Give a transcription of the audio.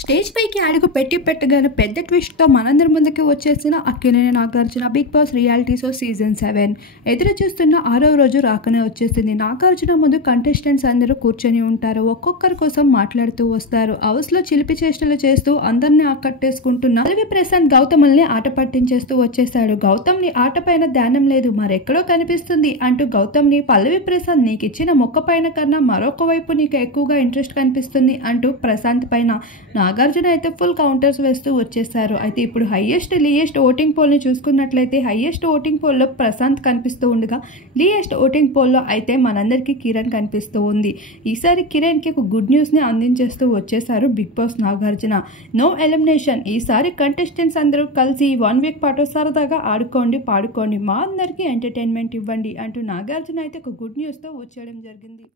Stage పైకి అడుగు పెట్టగానే పెద్ద ట్విస్ట్తో మనందరి ముందుకి వచ్చేసిన Akkineni Nagarjuna Bigg Boss reality show season 7 ఎదురు చూస్తున్న 6వ రోజు రాకనే వచ్చేసింది. నాగార్జున ముందు కంటెస్టెంట్స్ అందరూ కూర్చొని ఉంటారు. ఒక్కొక్కరి కోసం మాట్లాడుతూ వస్తారు. హౌస్లో చిలిపి చేష్టలు చేస్తూ అందరినీ ఆకట్టేసుకుంటున్న పల్లవి ప్రశాంత్ గౌతమ్ని ఆట పట్టించేస్తూ వచ్చేశాడు. గౌతమ్ని ఆట పైన ధ్యానం లేదు, మరెక్కడో కనిపిస్తుంది అంటూ గౌతమ్ని పల్లవి ప్రశాంత్ నీకు ఇచ్చిన మొక్క పైన కన్నా మరొక వైపు నీకు ఎక్కువగా ఇంట్రెస్ట్ కనిపిస్తుంది అంటూ ప్రశాంత్ పైన నాగార్జున అయితే ఫుల్ కౌంటర్స్ వేస్తూ వచ్చేసారు. అయితే ఇప్పుడు లీయెస్ట్ ఓటింగ్ పోల్ని చూసుకున్నట్లయితే హైయెస్ట్ ఓటింగ్ పోల్లో ప్రశాంత్ కనిపిస్తూ ఉండగా లీయెస్ట్ ఓటింగ్ పోల్లో అయితే మనందరికీ కిరణ్ కనిపిస్తూ ఉంది. ఈసారి కిరణ్కి ఒక గుడ్ న్యూస్ని అందించేస్తూ వచ్చేసారు Bigg Boss Nagarjuna. No elimination, ఈసారి కంటెస్టెంట్స్ అందరూ కలిసి 1 వీక్ పాటు సరదాగా ఆడుకోండి పాడుకోండి, మా అందరికీ ఎంటర్టైన్మెంట్ ఇవ్వండి అంటూ నాగార్జున అయితే ఒక గుడ్ న్యూస్తో వచ్చేయడం జరిగింది.